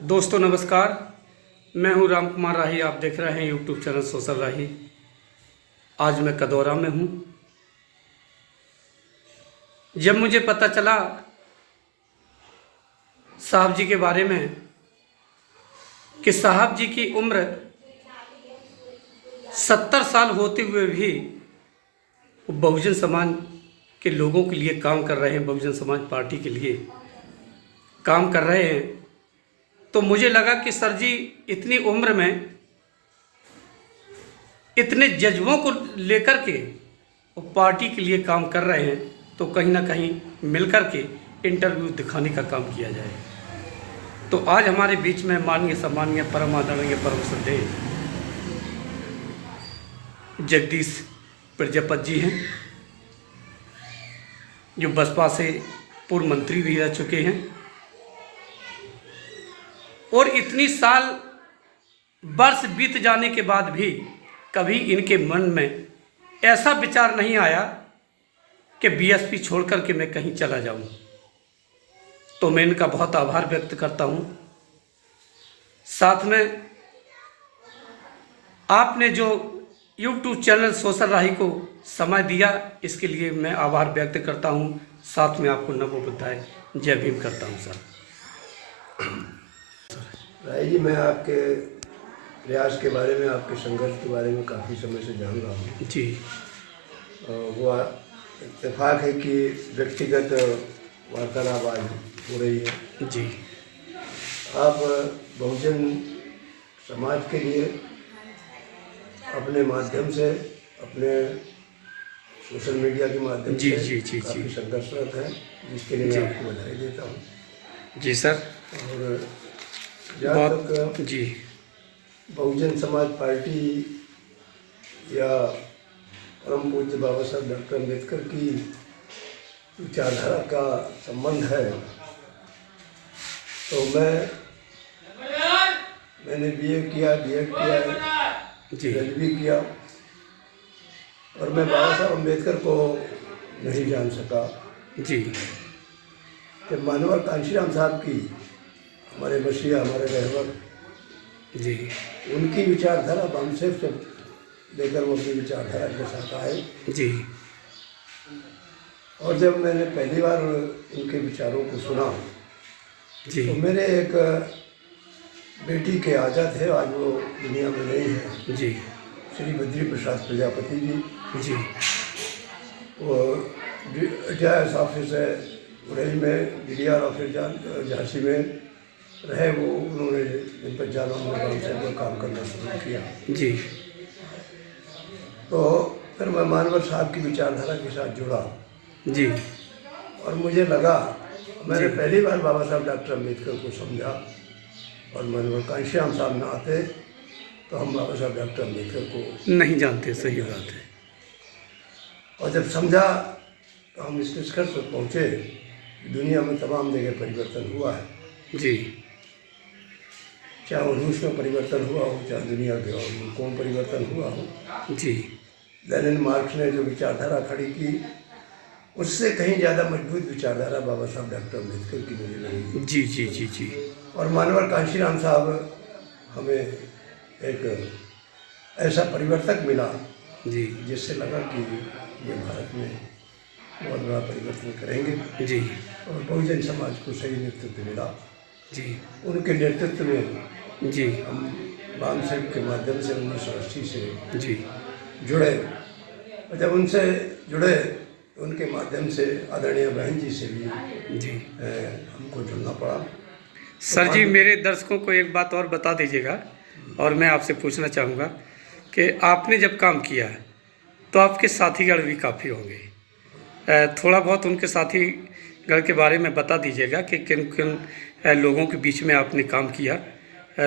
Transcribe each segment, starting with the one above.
दोस्तों नमस्कार। मैं हूं राम कुमार राही। आप देख रहे हैं यूट्यूब चैनल सोशल राही। आज मैं कदौरा में हूं। जब मुझे पता चला साहब जी के बारे में कि साहब जी की उम्र 70 साल होते हुए भी वो बहुजन समाज के लोगों के लिए काम कर रहे हैं, बहुजन समाज पार्टी के लिए काम कर रहे हैं, तो मुझे लगा कि सर जी इतनी उम्र में इतने जज्बों को लेकर के वो पार्टी के लिए काम कर रहे हैं, तो कहीं ना कहीं मिलकर के इंटरव्यू दिखाने का काम किया जाए। तो आज हमारे बीच में माननीय सम्माननीय परम आदरणीय परम श्रद्धेय जगदीश प्रजापति जी हैं, जो बसपा से पूर्व मंत्री भी रह चुके हैं और इतनी साल वर्ष बीत जाने के बाद भी कभी इनके मन में ऐसा विचार नहीं आया कि बीएसपी छोड़कर के मैं कहीं चला जाऊं। तो मैं इनका बहुत आभार व्यक्त करता हूं। साथ में आपने जो यूट्यूब चैनल सोशल राही को समय दिया, इसके लिए मैं आभार व्यक्त करता हूं। साथ में आपको नमो बुद्धाय जय भीम करता हूं। सर राय जी, मैं आपके प्रयास के बारे में, आपके संघर्ष के बारे में काफ़ी समय से जान रहा हूँ जी। वो इत्तेफाक है कि व्यक्तिगत वार्तालाप आज हो रही है। जी। आप बहुजन समाज के लिए अपने माध्यम से, अपने सोशल मीडिया के माध्यम जी से जी जी काफ़ी जी संघर्षरत हैं, जिसके लिए मैं आपको बधाई देता हूँ। जी सर। और जहाँ तक जी बहुजन समाज पार्टी या परम पूज्य बाबा साहब डॉक्टर अम्बेडकर की विचारधारा का संबंध है, तो मैंने बीए किया, बीएड किया, जी एलएलबी किया, और मैं बाबा साहब अम्बेडकर को नहीं जान सका जी कि मानवर कांशीराम साहब की, हमारे बसिया, हमारे रहवर, जी उनकी विचारधारा बामसेफ से लेकर वो अपनी विचारधारा के साथ आए। जी और जब मैंने पहली बार उनके विचारों को सुना, जी तो मेरे एक बेटी के आजा थे, आज वो दुनिया में नहीं है, जी श्री बद्री प्रसाद प्रजापति जी। जी वो DIS ऑफिस है उड़ई में, DDR ऑफिस झांसी में रहे। वो उन्होंने जनपद जालौन में बामसेफ में काम करना शुरू किया। जी तो फिर मैं मानवर साहब की विचारधारा के साथ जुड़ा जी और मुझे लगा, मैंने पहली बार बाबा साहब डॉक्टर अम्बेडकर को समझा, और मानवर कांशीराम साहब न आते तो हम बाबा साहब डॉक्टर अम्बेडकर को नहीं जानते। सही बात है। और जब समझा तो हम इस निष्कर्ष पर पहुँचे कि दुनिया में तमाम जगह परिवर्तन हुआ है। जी चाहे वो रूस में परिवर्तन हुआ हो, चाहे दुनिया के और मुल्कों में परिवर्तन हुआ हो, जी लेनिन मार्क्स ने जो विचारधारा खड़ी की, उससे कहीं ज़्यादा मजबूत विचारधारा बाबा साहब डॉक्टर अम्बेडकर की मुझे लगी। जी जी जी जी और मानवर कांशीराम साहब हमें एक ऐसा परिवर्तक मिला जी जिससे लगा कि ये भारत में बहुत बड़ा परिवर्तन करेंगे। जी और बहुजन समाज को सही नेतृत्व मिला। जी उनके नेतृत्व में जी हम बामसेफ के माध्यम से 1980 से जी जुड़े, और जब उनसे जुड़े तो उनके माध्यम से आदरणीय बहन जी से भी जी हमको जुड़ना पड़ा। सर जी, मेरे दर्शकों को एक बात और बता दीजिएगा, और मैं आपसे पूछना चाहूँगा कि आपने जब काम किया तो आपके साथीगण भी काफ़ी होंगे। थोड़ा बहुत उनके साथीगण के बारे में बता दीजिएगा कि किन किन लोगों के बीच में आपने काम किया।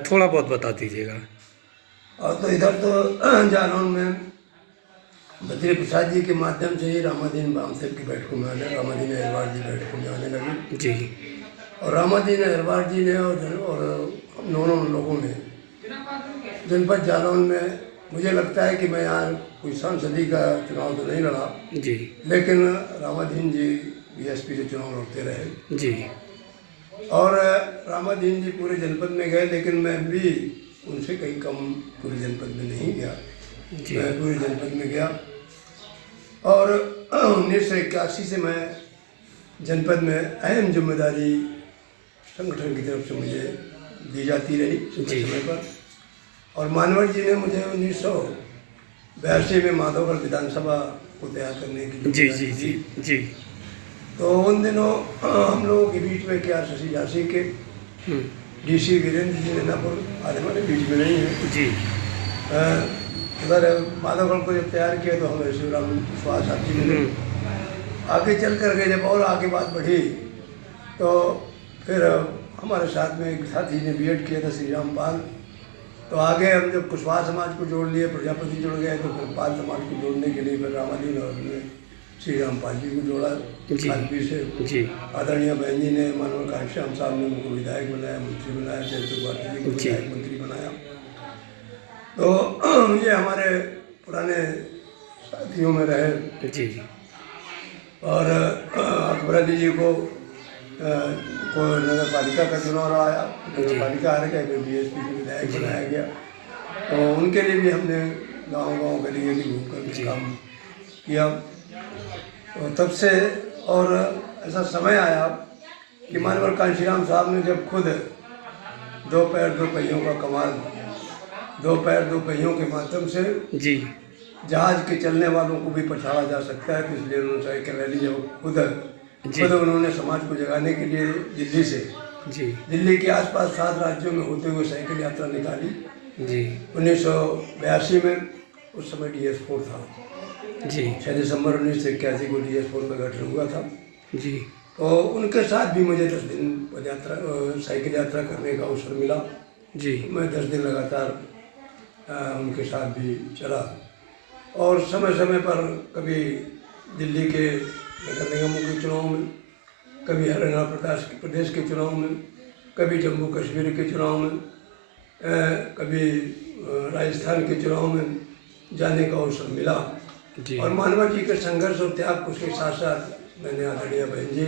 थोड़ा बहुत बता दीजिएगा। और तो इधर तो जालौन में बद्री प्रसाद जी के माध्यम से ही रामादीन बामसेफ की बैठकों में आने, रामादीन अहरवार जी बैठकों में आने लगी। जी और रामादीन अहरवार जी ने और हम दोनों लोगों ने जनपद जालौन में, मुझे लगता है कि मैं यहाँ कोई सांसदी का चुनाव तो नहीं लड़ा, जी लेकिन रामादीन जी BSP से चुनाव लड़ते रहे। जी और रामाधीन जी पूरे जनपद में गए, लेकिन मैं भी उनसे कहीं कम पूरे जनपद में नहीं गया। जी मैं पूरे जनपद में गया और 1981 से मैं जनपद में अहम जिम्मेदारी संगठन की तरफ से मुझे दी जाती रही समय समय पर। और मानवर जी ने मुझे 1982 में माधवगढ़ विधानसभा को तैयार करने की जी जिम्मेदारी जी दी। जी जी तो उन दिनों हम लोगों के बीच में क्या शशि झांसी के डीसी वीरेंद्र जी नैनापुर आज हमारे बीच में नहीं है जी उधर माधवगढ़ को जब तैयार किया तो हमें शिवराम विश्वास साथी मिले। आगे चल कर के जब और आगे बात बढ़ी तो फिर हमारे साथ में एक साथी ने बीएड किया था श्री राम पाल। तो आगे हम जब कुशवाहा समाज को जोड़ लिए, प्रजापति जुड़ गए, तो फिर पाल समाज को जोड़ने के लिए फिर रामाधीन और हमने श्री राम पाल जी को जोड़ा कानपुर से। जी आदरणीय बहन जी ने मानव कांश्याम साहब ने उनको विधायक बनाया, मंत्री बनाया, जयंत भारती जी को विधायक मंत्री बनाया। तो ये हमारे पुराने साथियों में रहे। जी और अकबर अली जी को नगर पालिका का चुनाव आया, नगर पालिका हार गए, फिर बीएसपी के विधायक बनाया गया। तो उनके लिए भी हमने गांव गली गली घूम कर काम किया। तो तब से और ऐसा समय आया कि मानवर कांशीराम साहब ने जब खुद दो पैर दो पहियों का कमाल, दो पैर दो पहियों के माध्यम से जी जहाज के चलने वालों को भी पछाड़ा जा सकता है, तो इसलिए उन्होंने साइकिल रैली जब खुद उन्होंने समाज को जगाने के लिए दिल्ली से दिल्ली के आसपास 7 राज्यों में होते हुए साइकिल यात्रा निकाली। जी 1982 में उस समय DS4 था जी 6 दिसंबर 1981 को DS4 का गठन हुआ था। जी तो उनके साथ भी मुझे 10 दिन पदयात्रा साइकिल यात्रा करने का अवसर मिला। जी मैं 10 दिन लगातार उनके साथ भी चला और समय समय पर कभी दिल्ली के नगर निगमों के चुनाव में, कभी हरियाणा प्रदेश के चुनाव में, कभी जम्मू कश्मीर के चुनाव में, कभी राजस्थान के चुनाव में जाने का अवसर मिला। और मानव जी के संघर्ष और त्याग उसके साथ साथ मैंने आदरणीय बहन जी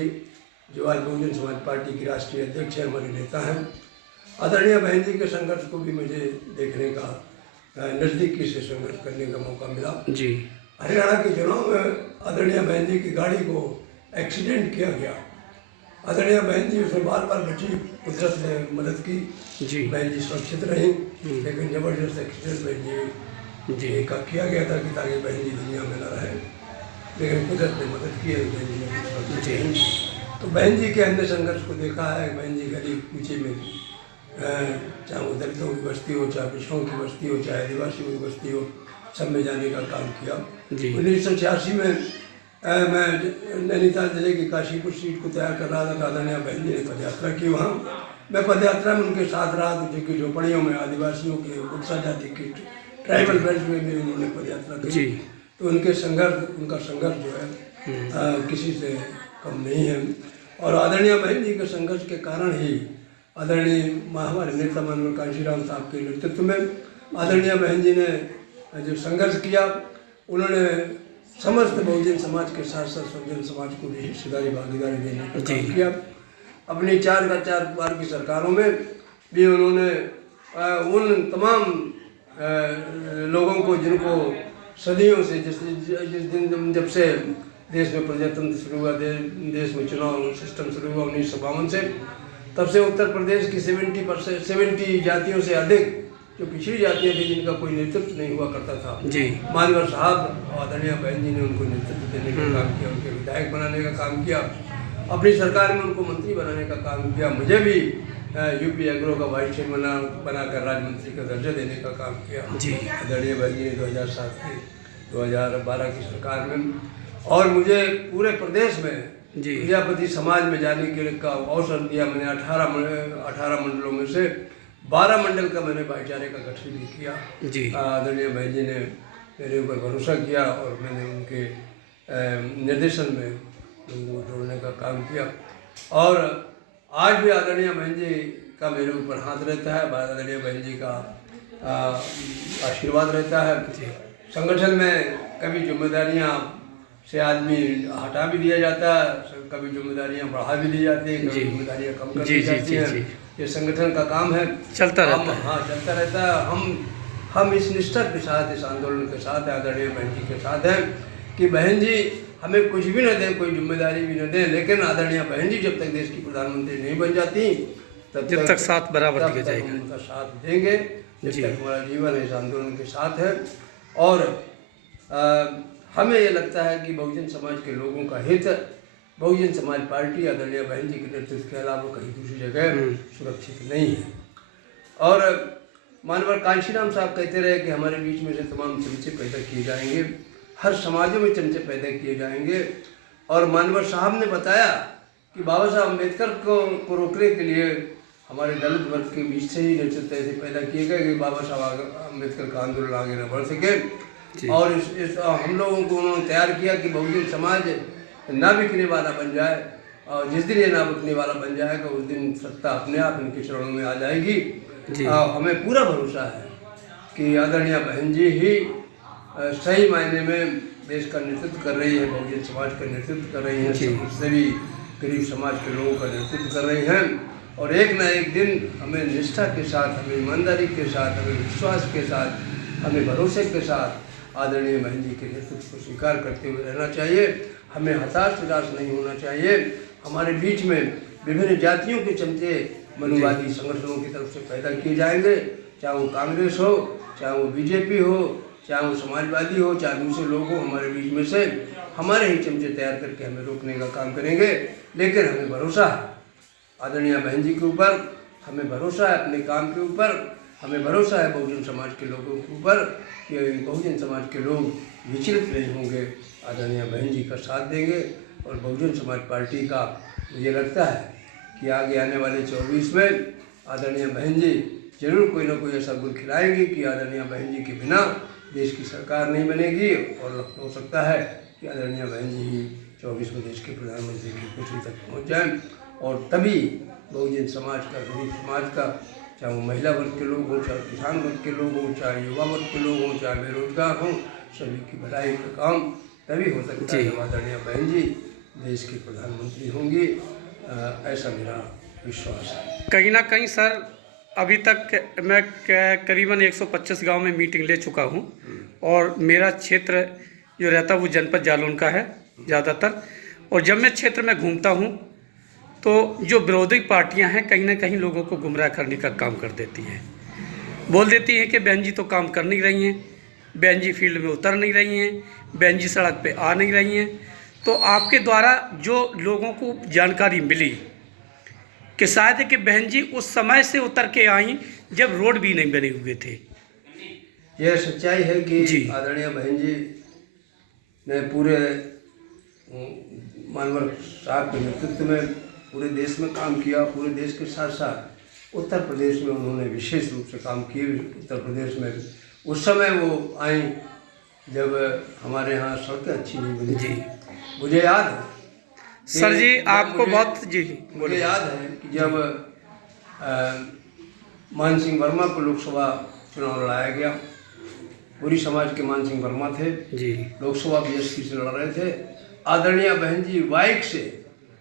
जो आज बहुजन समाज पार्टी की राष्ट्रीय अध्यक्ष है, हमारे नेता हैं, आदरणीय बहन जी के संघर्ष को भी मुझे देखने का, नज़दीकी से संघर्ष करने का मौका मिला। जी हरियाणा के चुनाव में आदरणीय बहन जी की गाड़ी को एक्सीडेंट किया गया। आदरणीय बहन जी उसमें बार बार बची, कुदरत ने मदद की, बहन जी सुरक्षित रही, लेकिन जबरदस्त एक्सीडेंट बहन जी का किया गया था कि ताकि बहन जी दुनिया में न रहे, लेकिन कुदरत ने मदद की है, बहन जी सुरक्षित रही। तो बहन जी के अन्य संघर्ष को देखा है। बहन जी गली कूचे में, चाहे वो दलितों की बस्ती हो, चाहे पिछड़ों की बस्ती हो, चाहे आदिवासियों की बस्ती हो, सब में जाने का काम किया। 1986 में मैं नैनीताल जिले की काशीपुर सीट को तैयार कर रहा था, तो आदरणीय बहन जी ने पदयात्रा की वहाँ। मैं पदयात्रा में उनके साथ रहा, तो जिनकी झोपड़ियों में आदिवासियों के, गुप्सा जाति की ट्राइबल बेल्ट में भी उन्होंने पदयात्रा की। तो उनका संघर्ष जो है किसी से कम नहीं है। और आदरणीय बहन जी के संघर्ष के कारण ही आदरणीय हमारे नेता माननीय कांशीराम साहब के नेतृत्व में आदरणीय बहन जी ने जो संघर्ष किया, उन्होंने समस्त बहुजन समाज के साथ साथ स्वजन समाज को भी हिस्सेदारी भागीदारी देने का काम किया। अपनी 4 बार की सरकारों में भी उन्होंने उन तमाम लोगों को जिनको सदियों से जिस दिन जब से देश में प्रजातंत्र शुरू हुआ, देश में चुनाव सिस्टम शुरू हुआ 1952 से, तब से उत्तर प्रदेश की 70 जातियों से अधिक जो पिछड़ी जातियाँ थी, जिनका कोई नेतृत्व नहीं हुआ करता था, मानवर साहब आदरणीय बहन जी ने उनको नेतृत्व देने का काम किया, उनके विधायक बनाने का काम किया, अपनी सरकार में उनको मंत्री बनाने का काम किया। मुझे भी यूपी एग्रो का वाइस चेयरमैन बनाकर राज्य मंत्री का दर्जा देने का काम किया आदरणीय बहन जी ने 2007 से 2012 की सरकार में। और मुझे पूरे प्रदेश में प्रजापति समाज में जाने के लिए का अवसर दिया। मैंने 18 मंडलों में से 12 मंडल का मैंने भाईचारे का गठन भी किया। आदरणीय बहन जी ने मेरे ऊपर भरोसा किया और मैंने उनके निर्देशन में लोगों को जोड़ने का काम किया। और आज भी आदरणीय बहन जी का मेरे ऊपर हाथ रहता है, आदरणीय बहन जी का आशीर्वाद रहता है। संगठन में कभी जिम्मेदारियाँ से आदमी हटा भी दिया जाता है, कभी जिम्मेदारियां बढ़ा भी दी जाती हैं, कभी जी। जिम्मेदारियां कम कर जी, दी जी, जाती जी, हैं। जी। ये संगठन का काम है, चलता रहता है। हाँ चलता रहता है। हम इस निष्ठा के साथ, इस आंदोलन के साथ, आदरणीय बहन जी के साथ हैं कि बहन जी हमें कुछ भी न दें, कोई जिम्मेदारी भी न दें, लेकिन आदरणीय बहन जी जब तक देश की प्रधानमंत्री नहीं बन जाती जब तक साथ बराबर दिया जाएगा। हम उनका साथ देंगे, जब जी। तक हमारा जीवन इस आंदोलन के साथ है। और हमें ये लगता है कि बहुजन समाज के लोगों का हित बहुजन समाज पार्टी आदरणीय बहन जी के नेतृत्व के अलावा कहीं दूसरी जगह सुरक्षित नहीं है। और मानवर कांशीराम साहब कहते रहे कि हमारे बीच में से तमाम चमचे पैदा किए जाएंगे, हर समाजों में चमचे पैदा किए जाएंगे। और मानवर साहब ने बताया कि बाबा साहब अम्बेडकर को रोकने के लिए हमारे दलित वर्ग के बीच से ही नेतृत्व ऐसे पैदा किए गए कि बाबा साहब अम्बेडकर का आंदोलन आगे न बढ़ सके। और इस हम लोगों को उन्होंने तैयार किया कि बहुजन समाज ना बिकने वाला बन जाए, और जिस दिन ये ना बिकने वाला बन जाएगा उस दिन सत्ता अपने आप इनके चरणों में आ जाएगी। हमें पूरा भरोसा है कि आदरणीय बहन जी ही सही मायने में देश का नेतृत्व कर रही है, बहुजन समाज का नेतृत्व कर रही हैं, सबसे भी गरीब समाज के लोगों का नेतृत्व कर रही हैं। और एक ना एक दिन हमें निष्ठा के साथ, हमें ईमानदारी के साथ, हमें विश्वास के साथ, हमें भरोसे के साथ आदरणीय बहन जी के नेतृत्व को स्वीकार करते हुए रहना चाहिए। हमें हताश निराश नहीं होना चाहिए। हमारे बीच में विभिन्न जातियों के चमचे मनुवादी संगठनों की तरफ से पैदा किए जाएंगे, चाहे वो कांग्रेस हो, चाहे वो बीजेपी हो, चाहे वो समाजवादी हो, चाहे दूसरे लोग हो। हमारे बीच में से हमारे ही चमचे तैयार करके हमें रोकने का काम करेंगे। लेकिन हमें भरोसा है आदरणीय बहन जी के ऊपर, हमें भरोसा है अपने काम के ऊपर, हमें भरोसा है बहुजन समाज के लोगों के ऊपर कि बहुजन समाज के लोग विचलित नहीं होंगे, आदरणीय बहन जी का साथ देंगे। और बहुजन समाज पार्टी का मुझे लगता है कि आगे आने वाले 24 में आदरणीय बहन जी जरूर कोई ना कोई ऐसा गुल खिलाएंगी कि आदरणीय बहन जी के बिना देश की सरकार नहीं बनेगी। और हो सकता है कि आदरणीय बहन जी ही 24 में देश के प्रधानमंत्री की कुर्सी तक पहुँच जाएँ। और तभी बहुजन समाज का, गरीब समाज का, चाहे वो महिला वर्ग के लोग हों, चाहे किसान वर्ग के लोग हों, चाहे युवा वर्ग के लोग हों, चाहे बेरोजगार हों, सभी की भलाई का काम तभी हो सकता है जब आदरणीय बहन जी देश की प्रधानमंत्री होंगी। ऐसा मेरा विश्वास है। कहीं ना कहीं सर अभी तक मैं करीबन 125 गांव में मीटिंग ले चुका हूं, और मेरा क्षेत्र जो रहता है वो जनपद जालौन का है ज़्यादातर। और जब मैं क्षेत्र में घूमता हूं तो जो विरोधी पार्टियां हैं कहीं ना कहीं लोगों को गुमराह करने का काम कर देती हैं। बोल देती हैं कि बहन जी तो काम कर नहीं रही हैं, बहन जी फील्ड में उतर नहीं रही हैं, बहन जी सड़क पे आ नहीं रही हैं। तो आपके द्वारा जो लोगों को जानकारी मिली कि शायद है कि बहन जी उस समय से उतर के आई जब रोड भी नहीं बने हुए थे। यह सच्चाई है कि आदरणीय बहन जी ने पूरे मानवर साहब के नेतृत्व में पूरे देश में काम किया। पूरे देश के साथ साथ उत्तर प्रदेश में उन्होंने विशेष रूप से काम किए। उत्तर प्रदेश में उस समय वो आई जब हमारे यहाँ सड़कें अच्छी नहीं बनी थी। मुझे याद है सर जी आपको बहुत मुझे याद है कि जब मान सिंह वर्मा को लोकसभा चुनाव लड़ाया गया, पूरी समाज के मान सिंह वर्मा थे जी, लोकसभा बीएसपी से लड़ रहे थे। आदरणीय बहन जी बाइक से,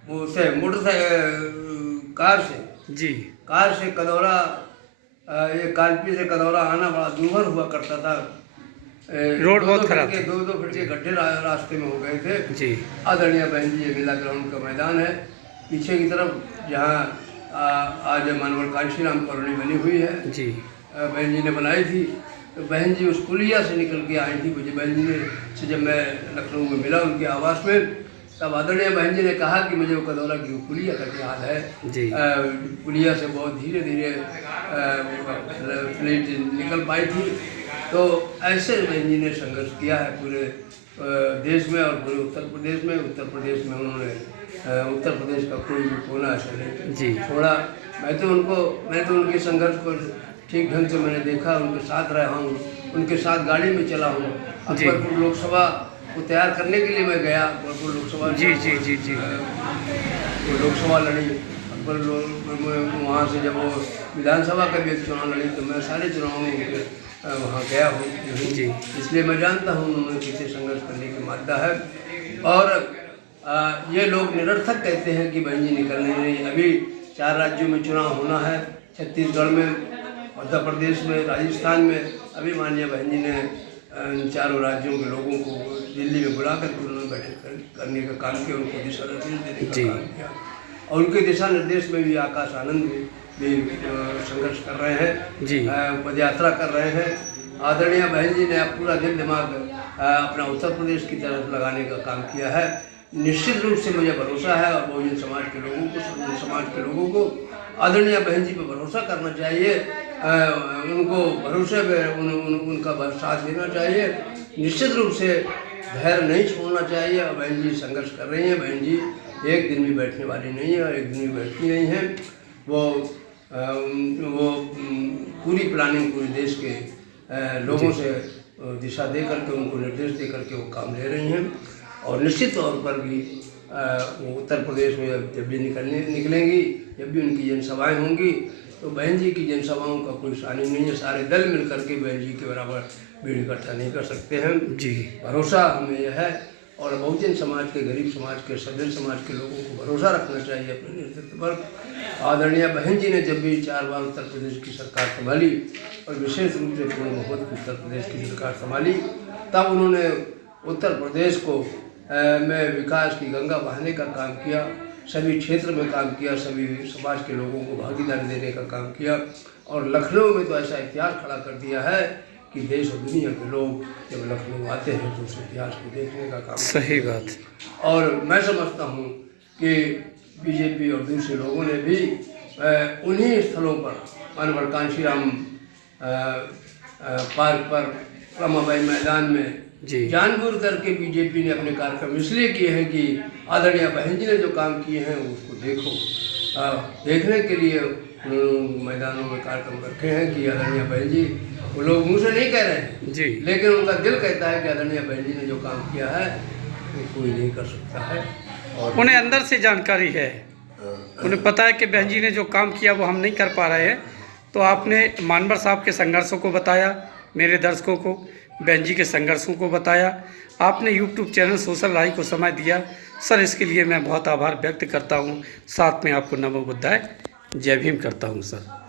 वो से मोटरसाइकिल कार से कदौरा, ये कालपी से कदौरा आना बड़ा दूभर हुआ करता था। रोड बहुत खराब थे, 2-2 फीट के गड्ढे रास्ते में हो गए थे जी। आदरणीय बहन जी, ये मेला ग्राउंड का मैदान है पीछे की तरफ, जहाँ आज मानवर कांशीराम कॉलोनी बनी हुई है जी, बहन जी ने बनाई थी। तो बहन जी उस पुलिया से निकल के आई थी। मुझे बहन जी ने से जब मैं लखनऊ में मिला उनके आवास में, तब आदरणीय बहन जी ने कहा कि मुझे वो कदौरा की पुलिया का याद है। पुलिया से बहुत धीरे धीरे फ्लाइट निकल पाई थी। तो ऐसे बहन जी ने संघर्ष किया है पूरे देश में और पूरे उत्तर प्रदेश में। उत्तर प्रदेश में उन्होंने उत्तर प्रदेश का कोई भी कोना ऐसा नहीं छोड़ा। मैं तो उनके संघर्ष को ठीक ढंग से मैंने देखा, उनके साथ रहा हूँ, उनके साथ गाड़ी में चला हूँ। अकबरपुर लोकसभा को तैयार करने के लिए मैं गया। अकबरपुर लोकसभा वो लोकसभा लड़ी अकबर वहाँ से जब वो विधानसभा का भी एक चुनाव लड़ी, तो मैं सारे चुनावों में वहाँ गया हूँ। इसलिए मैं जानता हूँ उन्होंने कैसे संघर्ष करने की मादा है। और ये लोग निरर्थक कहते हैं कि बहन जी निकलने नहीं। अभी 4 राज्यों में चुनाव होना है, छत्तीसगढ़ में, मध्य प्रदेश में, राजस्थान में। अभी माननीय बहन जी ने इन चारों राज्यों के लोगों को दिल्ली में बुला करके उन्होंने बैठक करने का काम किया, उनको दिशा निर्देश देने का काम किया। और उनके दिशा निर्देश में भी आकाश आनंद भी संघर्ष कर रहे हैं, पद यात्रा कर रहे हैं। आदरणीय बहन जी ने अब पूरा दिल दिमाग अपना उत्तर प्रदेश की तरफ लगाने का काम किया है। निश्चित रूप से मुझे भरोसा है और बहुजन समाज के लोगों को, सर्वजन समाज के लोगों को आदरणीय बहन जी पर भरोसा करना चाहिए। उनको भरोसे में उनका साथ देना चाहिए। निश्चित रूप से धैर्य नहीं छोड़ना चाहिए। और बहन जी संघर्ष कर रही हैं। बहन जी एक दिन भी बैठने वाली नहीं है और एक दिन भी बैठती नहीं है। वो पूरी प्लानिंग पूरे देश के लोगों से दिशा दे करके, उनको निर्देश दे करके वो काम ले रही हैं। और निश्चित तौर पर भी वो उत्तर प्रदेश में जब भी निकलेंगी, जब भी उनकी जनसभाएं होंगी, तो बहन जी की जनसभाओं का कोई शानी नहीं है। सारे दल मिल करके बहन जी के बराबर भीड़ इकट्ठा नहीं कर सकते हैं जी। भरोसा हमें यह है और बहुजन समाज के, गरीब समाज के, सज्जन समाज के लोगों को भरोसा रखना चाहिए अपने नेतृत्व पर। आदरणीय बहन जी ने जब भी 4 बार उत्तर प्रदेश की सरकार संभाली और विशेष रूप से पूर्ण बहुमत की उत्तर प्रदेश की सरकार संभाली, तब उन्होंने उत्तर प्रदेश को में विकास की गंगा बहाने का काम किया, सभी क्षेत्र में काम किया, सभी समाज के लोगों को भागीदारी देने का काम किया। और लखनऊ में तो ऐसा इतिहास खड़ा कर दिया है कि देश और दुनिया के लोग जब लखनऊ आते हैं तो उस इतिहास को देखने का काम। सही बात। और मैं समझता हूँ कि बीजेपी और दूसरे लोगों ने भी उन्हीं स्थलों पर, मानवर कांशीराम पार्क पर, रमाबाई मैदान में जानबूझ करके बीजेपी ने अपने कार्यक्रम इसलिए किए हैं कि आदरणीय बहन जी ने जो काम किए हैं उसको देखो। देखने के लिए उन्होंने मैदानों में कार्यक्रम रखे हैं कि आदरणीय बहन जी, वो लोग मुँह से नहीं कह रहे हैं जी, लेकिन उनका दिल कहता है कि आदरणीय बहन जी ने जो काम किया है वो कोई नहीं कर सकता है। और उन्हें अंदर से जानकारी है, उन्हें पता है कि बहन जी ने जो काम किया वो हम नहीं कर पा रहे हैं। तो आपने मानवर साहब के संघर्षों को बताया, मेरे दर्शकों को बहन जी के संघर्षों को बताया, आपने YouTube चैनल सोशल राही को समय दिया सर, इसके लिए मैं बहुत आभार व्यक्त करता हूँ। साथ में आपको नमो बुद्धाय, जय भीम करता हूँ सर।